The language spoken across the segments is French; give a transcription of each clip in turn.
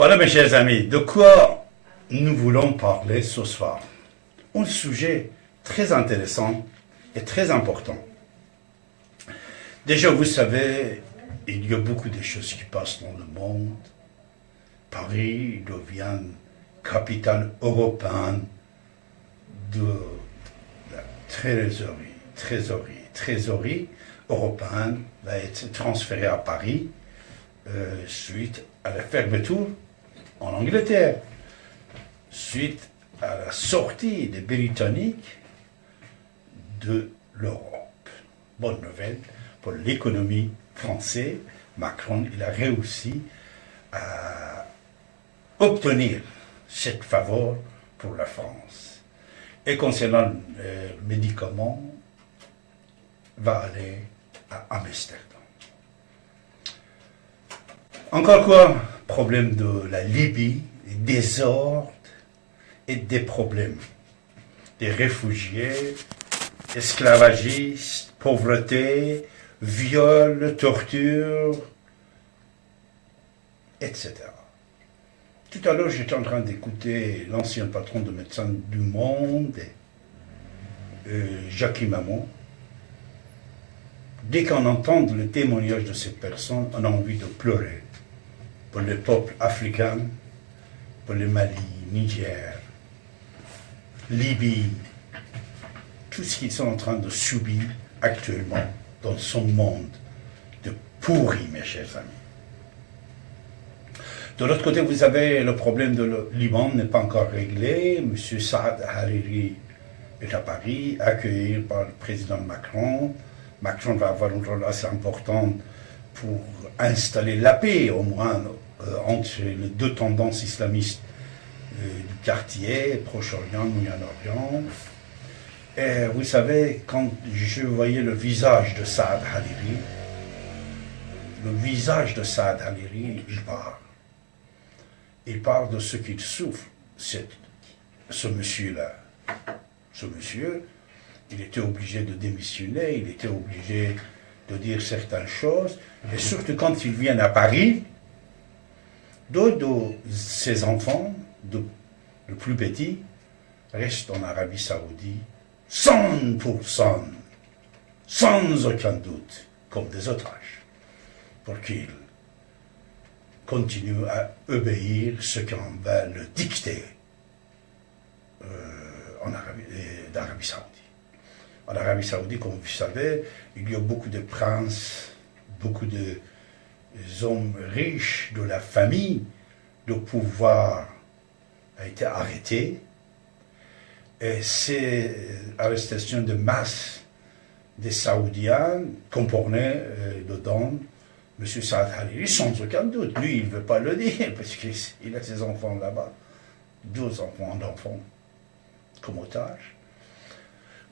Voilà mes chers amis, de quoi nous voulons parler ce soir? Un sujet très intéressant et très important. Déjà, vous savez, il y a beaucoup de choses qui passent dans le monde. Paris devient capitale européenne de la trésorerie européenne va être transférée à Paris suite à la fermeture en Angleterre, suite à la sortie des Britanniques de l'Europe. Bonne nouvelle pour l'économie française. Macron, il a réussi à obtenir cette faveur pour la France. Et concernant les médicaments, va aller à Amsterdam. Encore quoi? Problème de la Libye, des désordres et des problèmes. Des réfugiés, esclavagistes, pauvreté, viol, torture, etc. Tout à l'heure, j'étais en train d'écouter l'ancien patron de Médecins du Monde, Jacques Mamon. Dès qu'on entend le témoignage de ces personnes, on a envie de pleurer pour le peuple africain, pour le Mali, Niger, Libye, tout ce qu'ils sont en train de subir actuellement dans son monde de pourri, mes chers amis. De l'autre côté, vous avez le problème de le Liban n'est pas encore réglé. M. Saad Hariri est à Paris, accueilli par le président Macron. Macron va avoir un rôle assez important pour installer la paix, au moins, entre les deux tendances islamistes du quartier, Proche-Orient, Moyen-Orient. Et vous savez, quand je voyais le visage de Saad Hariri, il parle. Il parle de ce qu'il souffre, ce monsieur-là. Ce monsieur, il était obligé de démissionner, il était obligé de dire certaines choses, et surtout quand il vient à Paris, deux de ses enfants, le plus petit, restent en Arabie Saoudite 100%, sans aucun doute, comme des otages, pour qu'ils continuent à obéir ce qu'on va le dicter d'Arabie Saoudite. En Arabie Saoudite, comme vous savez, il y a beaucoup de princes, beaucoup d'hommes riches de la famille. Le pouvoir a été arrêté. Et ces arrestations de masse des Saoudiens comprenaient dedans M. Saad Hariri, sans aucun doute. Lui, il ne veut pas le dire, parce qu'il a ses enfants là-bas, 12 enfants d'enfants comme otages.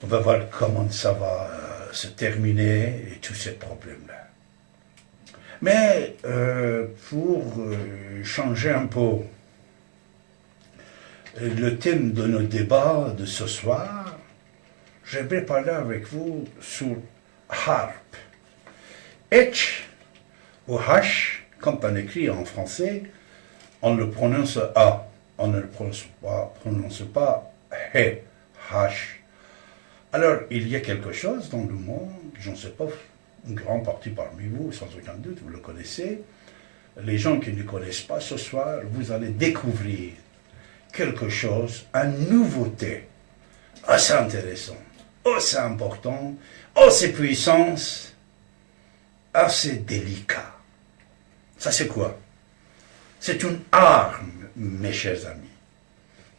On va voir comment ça va se terminer et tous ces problèmes-là. Mais pour changer un peu le thème de nos débats de ce soir, j'aimerais parler avec vous sur harpe. H ou H, comme on écrit en français, on le prononce A, on ne le prononce pas H, H. Alors, il y a quelque chose dans le monde, je ne sais pas, une grande partie parmi vous, sans aucun doute, vous le connaissez. Les gens qui ne connaissent pas ce soir, vous allez découvrir quelque chose, une nouveauté, assez intéressant, assez important, assez puissance, assez délicat. Ça c'est quoi? C'est une arme, mes chers amis.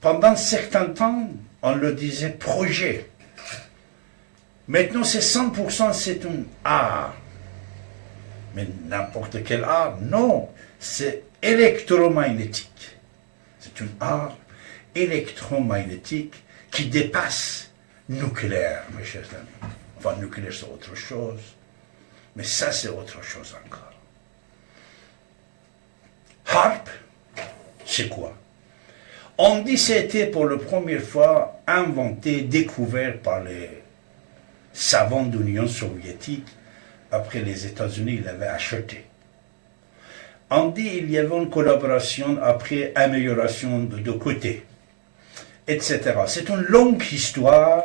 Pendant certains temps, on le disait projet. Maintenant, c'est 100%, c'est une arme. Mais n'importe quelle arme, non, c'est électromagnétique. C'est une arme électromagnétique qui dépasse nucléaire, mes chers amis. Enfin, nucléaire, c'est autre chose, mais ça, c'est autre chose encore. Harpe, c'est quoi? On dit que c'était pour la première fois inventé, découvert par les savants de l'Union soviétique. Après les États-Unis, ils l'avaient acheté. On dit qu'il y avait une collaboration après amélioration de deux côtés, etc. C'est une longue histoire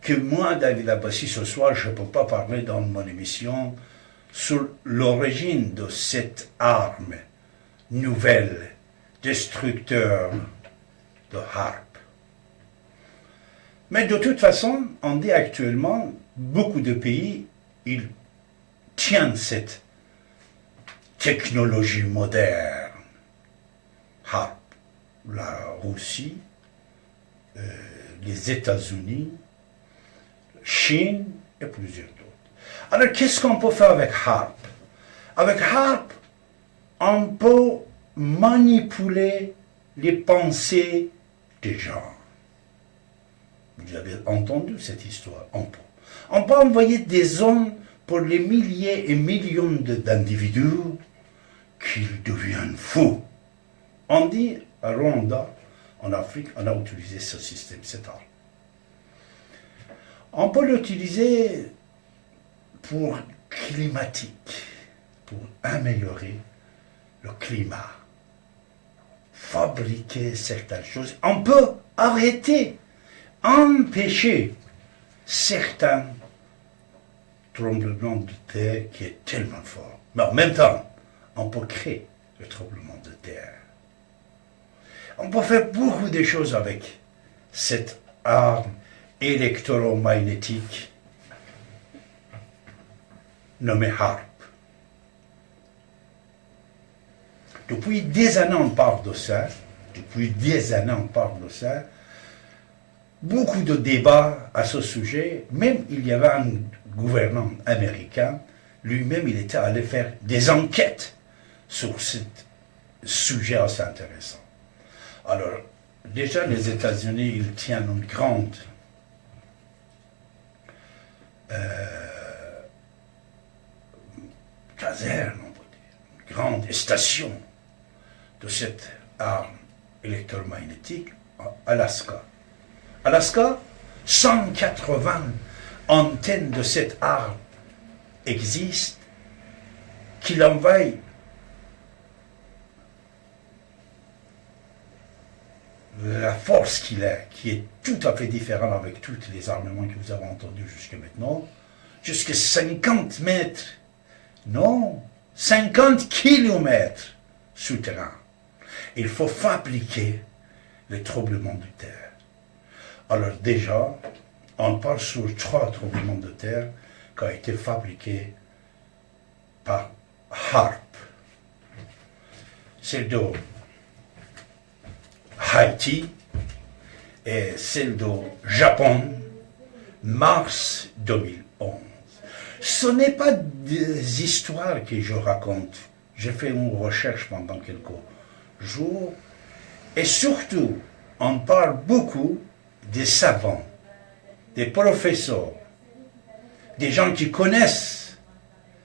que moi, David Abbassi, ce soir, je ne peux pas parler dans mon émission sur l'origine de cette arme nouvelle, destructeur de harpe. Mais de toute façon, on dit actuellement, beaucoup de pays, ils tiennent cette technologie moderne. Harpe, la Russie, les États-Unis, Chine et plusieurs d'autres. Alors, qu'est-ce qu'on peut faire avec harpe? Avec harpe, on peut manipuler les pensées des gens. Vous avez entendu cette histoire. On peut envoyer des hommes pour les milliers et millions d'individus qu'ils deviennent fous. On dit à Rwanda, en Afrique, on a utilisé ce système, cette arme. On peut l'utiliser pour climatique, pour améliorer le climat, fabriquer certaines choses. On peut arrêter, empêcher certains tremblements de terre qui est tellement fort. Mais en même temps, on peut créer le tremblement de terre. On peut faire beaucoup de choses avec cette arme électromagnétique nommée harpe. Depuis des années, on parle de ça. Beaucoup de débats à ce sujet. Même il y avait un gouvernant américain, lui-même, il était allé faire des enquêtes sur ce sujet assez intéressant. Alors, déjà, les États-Unis, ils tiennent une grande caserne, on peut dire, une grande station de cette arme électromagnétique en Alaska. Alaska, 180 antennes de cette arme existent qui envahissent la force qu'il a, qui est tout à fait différente avec tous les armements que vous avez entendus jusqu'à maintenant, jusqu'à 50 mètres, non, 50 kilomètres souterrains. Il faut fabriquer les tremblements de terre. Alors déjà, on parle sur 3 tremblements de terre qui ont été fabriqués par harpe. Celle de Haïti et celle de Japon, mars 2011. Ce n'est pas des histoires que je raconte. J'ai fait une recherche pendant quelques jours et surtout, on parle beaucoup des savants, des professeurs, des gens qui connaissent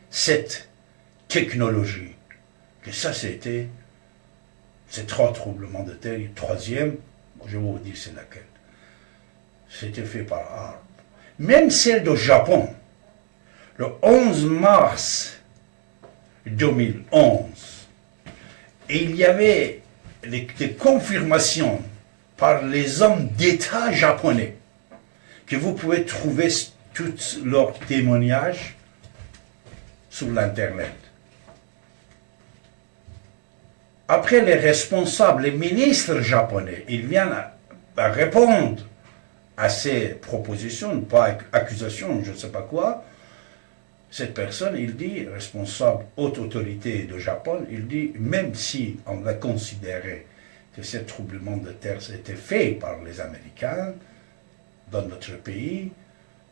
cette technologie. Que ça, c'était ces 3 tremblements de terre. Le troisième, je vais vous dire c'est laquelle. C'était fait par harpe. Même celle du Japon, le 11 mars 2011, et il y avait des confirmations par les hommes d'État japonais, que vous pouvez trouver tous leurs témoignages sur l'Internet. Après, les responsables, les ministres japonais, ils viennent à répondre à ces propositions, pas accusations, je ne sais pas quoi. Cette personne, il dit, responsable haute autorité de Japon, il dit, même si on va considérer que ce troublement de terre était fait par les Américains dans notre pays,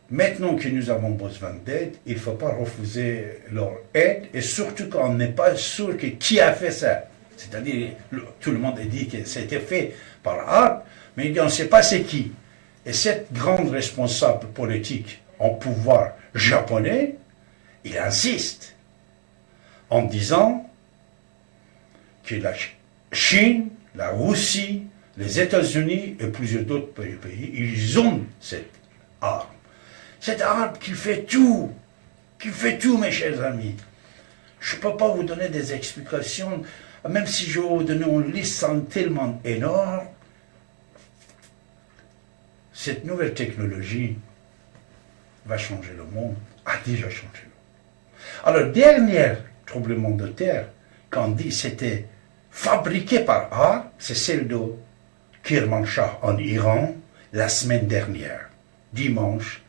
maintenant que nous avons besoin d'aide, il ne faut pas refuser leur aide, et surtout qu'on n'est pas sûr que qui a fait ça. C'est-à-dire, tout le monde a dit que c'était fait par harpe, mais il dit, on ne sait pas c'est qui. Et cette grande responsable politique en pouvoir japonais, il insiste en disant que la Chine, la Russie, les États-Unis et plusieurs d'autres pays, ils ont cette arme. Cette arme qui fait tout, mes chers amis. Je ne peux pas vous donner des explications, même si je vais vous donner une liste tellement énorme. Cette nouvelle technologie va changer le monde, a déjà changé le monde. Alors, le dernier tremblement de terre, qu'on dit c'était fabriqué par art, c'est celle de Kirmanshah en Iran, la semaine dernière, dimanche,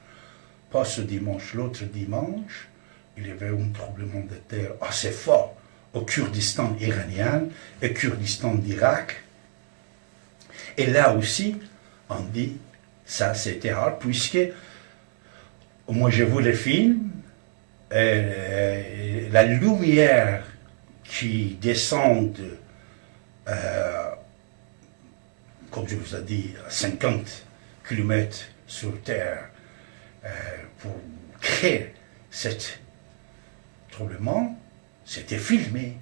pas ce dimanche, l'autre dimanche, il y avait un tremblement de terre assez fort au Kurdistan iranien et Kurdistan d'Irak. Et là aussi, on dit, ça c'était rare, puisque moi j'ai vu les films, la lumière qui descend, comme je vous ai dit, à 50 km sur Terre, pour créer cet tremblement, c'était filmé.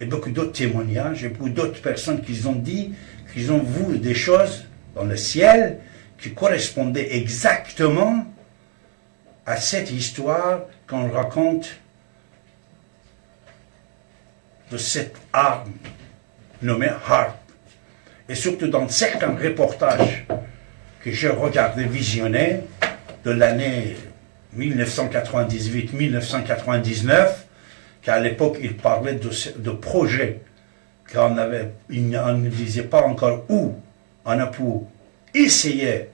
Et beaucoup d'autres témoignages, et beaucoup d'autres personnes qui ont dit qu'ils ont vu des choses dans le ciel qui correspondaient exactement à cette histoire qu'on raconte de cette arme nommée harpe. Et surtout dans certains reportages que j'ai regardé, visionné, de l'année 1998-1999, qu'à l'époque, il parlait de projets qu'on ne disait pas encore où on a pu essayer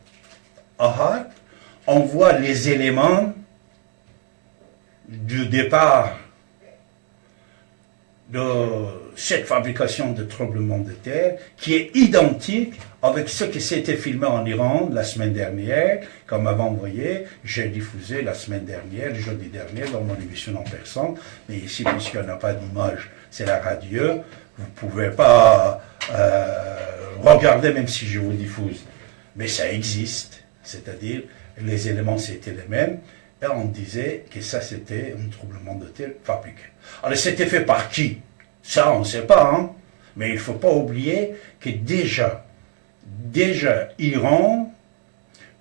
à harpe. On voit les éléments du départ de cette fabrication de tremblement de terre qui est identique avec ce qui s'était filmé en Iran la semaine dernière, comme avant envoyé, j'ai diffusé la semaine dernière, le jeudi dernier, dans mon émission en personne, mais ici, puisqu'il n'y a pas d'image, c'est la radio, vous ne pouvez pas regarder même si je vous diffuse, mais ça existe, c'est-à-dire les éléments c'était les mêmes, et on disait que ça c'était un tremblement de terre fabriqué. Alors c'était fait par qui? Ça on ne sait pas, hein? Mais il ne faut pas oublier que déjà Iran,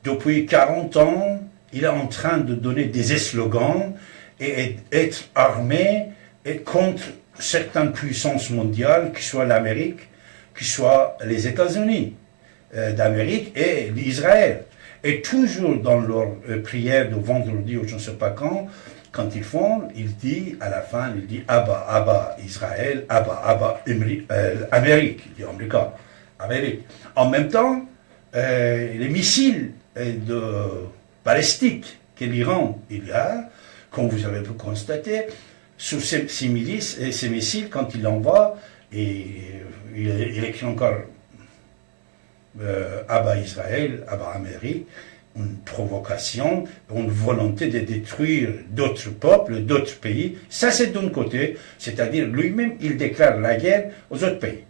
depuis 40 ans, il est en train de donner des slogans et être armé et contre certaines puissances mondiales, que ce soit l'Amérique, que ce soit les États-Unis d'Amérique et l'Israël. Et toujours dans leur prière de vendredi ou je ne sais pas quand ils font, il dit à la fin, il dit Abba, Abba Israël, Abba, Abba Amérique, il dit Amérique. En même temps, les missiles balistiques que l'Iran il y a, comme vous avez pu constater, sur ces milices et ces missiles, quand il l'envoie, et il écrit encore Abba Israël, Abba Amérique, une provocation, une volonté de détruire d'autres peuples, d'autres pays. Ça, c'est d'un côté, c'est-à-dire lui-même, il déclare la guerre aux autres pays.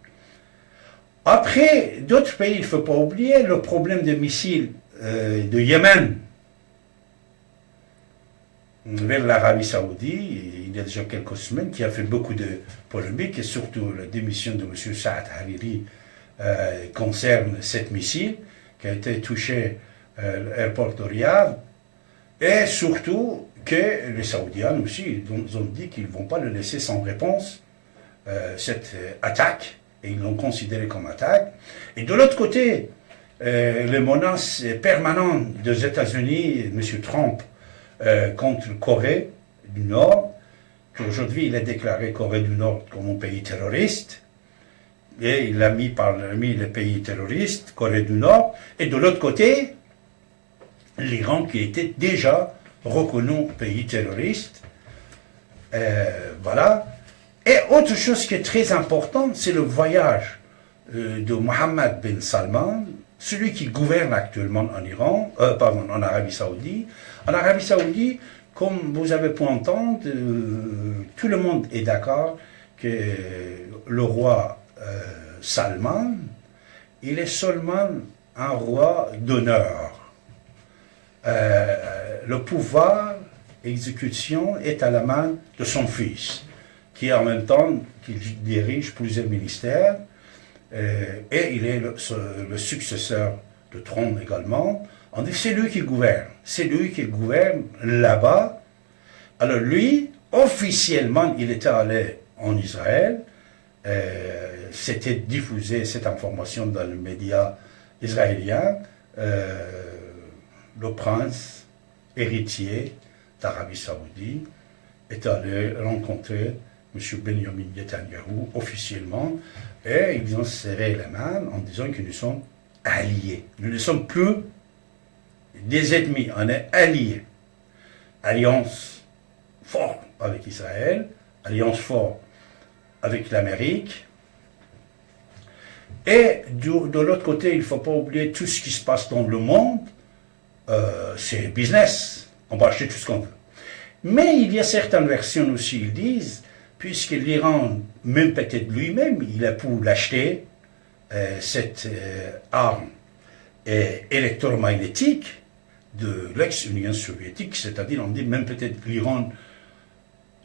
Après, d'autres pays, il ne faut pas oublier le problème des missiles de Yémen vers l'Arabie Saoudite, il y a déjà quelques semaines, qui a fait beaucoup de polémiques, et surtout la démission de M. Saad Hariri concerne cette missile qui a été touché l'aéroport de Riyad, et surtout que les Saoudiens aussi ils ont dit qu'ils ne vont pas le laisser sans réponse, cette attaque, et ils l'ont considéré comme attaque. Et de l'autre côté, les menaces permanentes des États-Unis, M. Trump, contre la Corée du Nord, qu'aujourd'hui il a déclaré Corée du Nord comme un pays terroriste, et il a mis parmi les pays terroristes, Corée du Nord, et de l'autre côté, l'Iran qui était déjà reconnu pays terroriste. Voilà. Et autre chose qui est très importante, c'est le voyage de Mohammed bin Salman, celui qui gouverne actuellement en en Arabie Saoudite. En Arabie Saoudite, comme vous avez pu entendre, tout le monde est d'accord que le roi Salman, il est seulement un roi d'honneur. Le pouvoir, exécution, est à la main de son fils, qui en même temps qui dirige plusieurs ministères, et il est le successeur de trône également. On dit c'est lui qui gouverne là-bas. Alors lui, Officiellement, il était allé en Israël. C'était diffusé cette information dans les médias israéliens. Le prince héritier d'Arabie Saoudite est allé rencontrer M. Benjamin Netanyahu officiellement et ils ont serré les mains en disant que nous sommes alliés. Nous ne sommes plus des ennemis, on est alliés. Alliance forte avec Israël, alliance forte avec l'Amérique. Et de l'autre côté, il ne faut pas oublier tout ce qui se passe dans le monde. C'est business. On peut acheter tout ce qu'on veut. Mais il y a certaines versions aussi, ils disent, puisque l'Iran, même peut-être lui-même, il a pu l'acheter, cette arme électromagnétique de l'ex-Union soviétique, c'est-à-dire on dit même peut-être l'Iran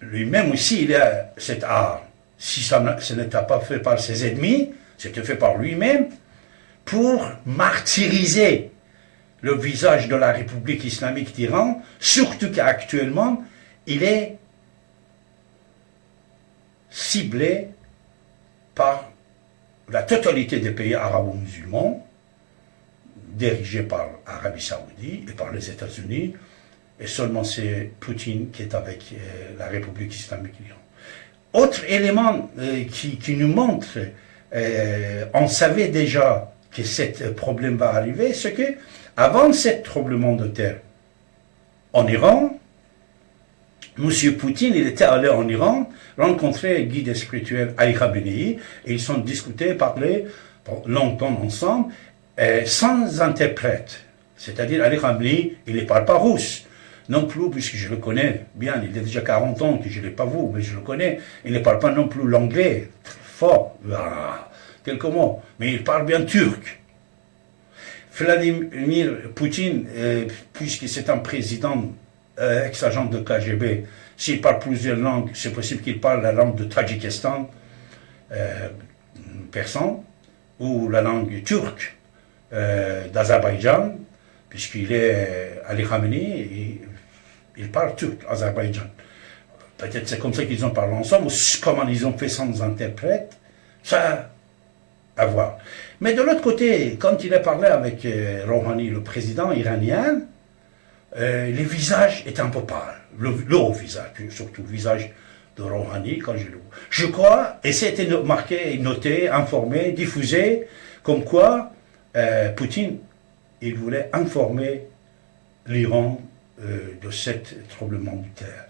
lui-même aussi, il a cette arme. Si ce n'était pas fait par ses ennemis, c'était fait par lui-même pour martyriser le visage de la République islamique d'Iran, surtout qu'actuellement, il est ciblé par la totalité des pays arabo-musulmans, dirigés par l'Arabie Saoudite et par les États-Unis, et seulement c'est Poutine qui est avec la République islamique d'Iran. Autre élément qui nous montre, on savait déjà que ce problème va arriver, c'est que avant ce tremblement de terre en Iran, M. Poutine, il était allé en Iran, rencontrer le guide spirituel Ali Khamenei, et ils ont discuté, parlé longtemps ensemble, sans interprète. C'est-à-dire, Ali Khamenei, il ne parle pas russe. Non plus, puisque je le connais bien, il a déjà 40 ans que je ne l'ai pas vu, mais je le connais. Il ne parle pas non plus l'anglais, fort, quelques mots, mais il parle bien turc. Vladimir Poutine, puisque c'est un président ex-agent de KGB, s'il parle plusieurs langues, c'est possible qu'il parle la langue de Tadjikistan, persan, ou la langue turque d'Azerbaïdjan, puisqu'il est Ali Khamenei, il parle turc, Azerbaïdjan. Peut-être c'est comme ça qu'ils ont parlé ensemble, ou comment ils ont fait sans interprète, ça à voir. Mais de l'autre côté, quand il a parlé avec Rouhani, le président iranien, les visages étaient un peu pâles. Le visage, surtout le visage de Rouhani, quand je le vois. Je crois, et c'était marqué, noté, informé, diffusé, comme quoi Poutine, il voulait informer l'Iran de ce tremblement de terre.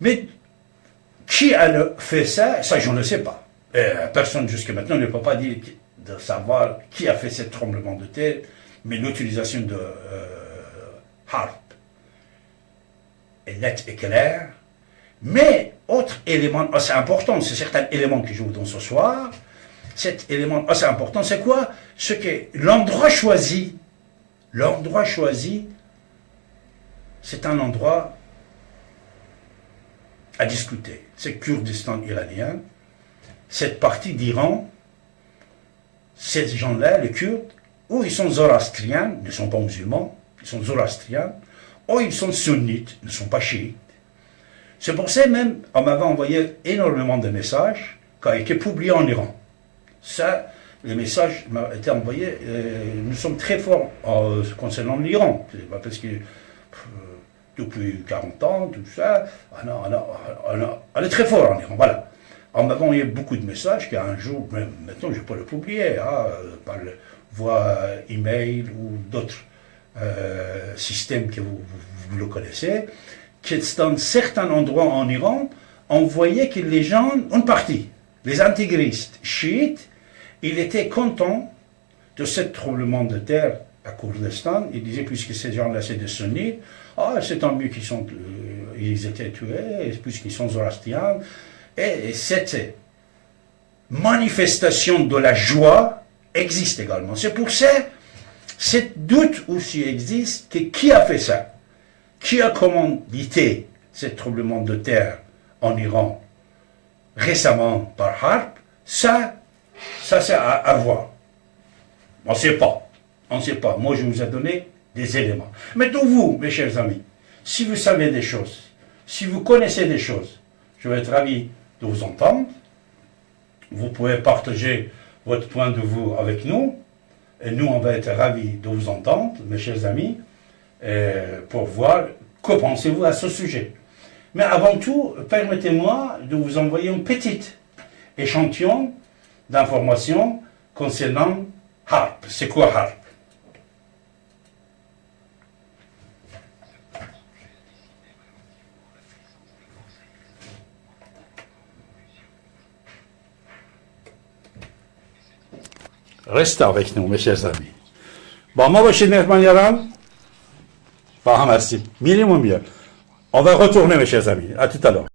Mais qui a fait ça, ça je ne sais pas. Personne jusqu'à maintenant ne peut pas dire de savoir qui a fait ce tremblement de terre, mais l'utilisation de HARP est nette et claire. Mais autre élément assez important, c'est certains éléments que je vous donne ce soir, cet élément assez important, c'est quoi? Ce que l'endroit choisi, c'est un endroit à discuter. C'est le Kurdistan iranien, cette partie d'Iran, ces gens-là, les Kurdes, ou ils sont zoroastriens, ils ne sont pas musulmans, ils sont zoroastriens, ou ils sont sunnites, ils ne sont pas chiites. C'est pour ça même, on m'avait envoyé énormément de messages qui ont été publiés en Iran. Ça, les messages m'ont été envoyés, nous sommes très forts concernant l'Iran, parce que depuis 40 ans, tout ça, on est très fort en Iran, voilà. On m'avait envoyé beaucoup de messages qu'un jour, même maintenant je ne vais pas le publier, par voie email ou d'autres systèmes que vous le connaissez, que dans certains endroits en Iran, on voyait que les gens, une partie, les intégristes chiites, ils étaient contents de ce tremblement de terre à Kurdistan. Ils disaient, puisque ces gens-là, c'est des sunnites, c'est tant mieux qu'ils étaient tués, puisqu'ils sont zoroastriens. Et cette manifestation de la joie existe également. C'est pour ça, cette doute aussi existe, que qui a fait ça? Qui a commandité ce tremblement de terre en Iran récemment par HARP? Ça c'est à voir. On ne sait pas. On ne sait pas. Moi, je vous ai donné des éléments. Maintenant, vous, mes chers amis, si vous savez des choses, Si vous connaissez des choses, je vais être ravi de vous entendre. Vous pouvez partager votre point de vue avec nous. Et nous, on va être ravis de vous entendre, mes chers amis, pour voir que pensez-vous à ce sujet. Mais avant tout, permettez-moi de vous envoyer un petit échantillon d'informations concernant HARP. C'est quoi HARP? Restez avec nous, mes chers amis. Bon, moi, je suis Yaran. Merci. Minimum bien. On va retourner, mes chers amis. À tout à l'heure.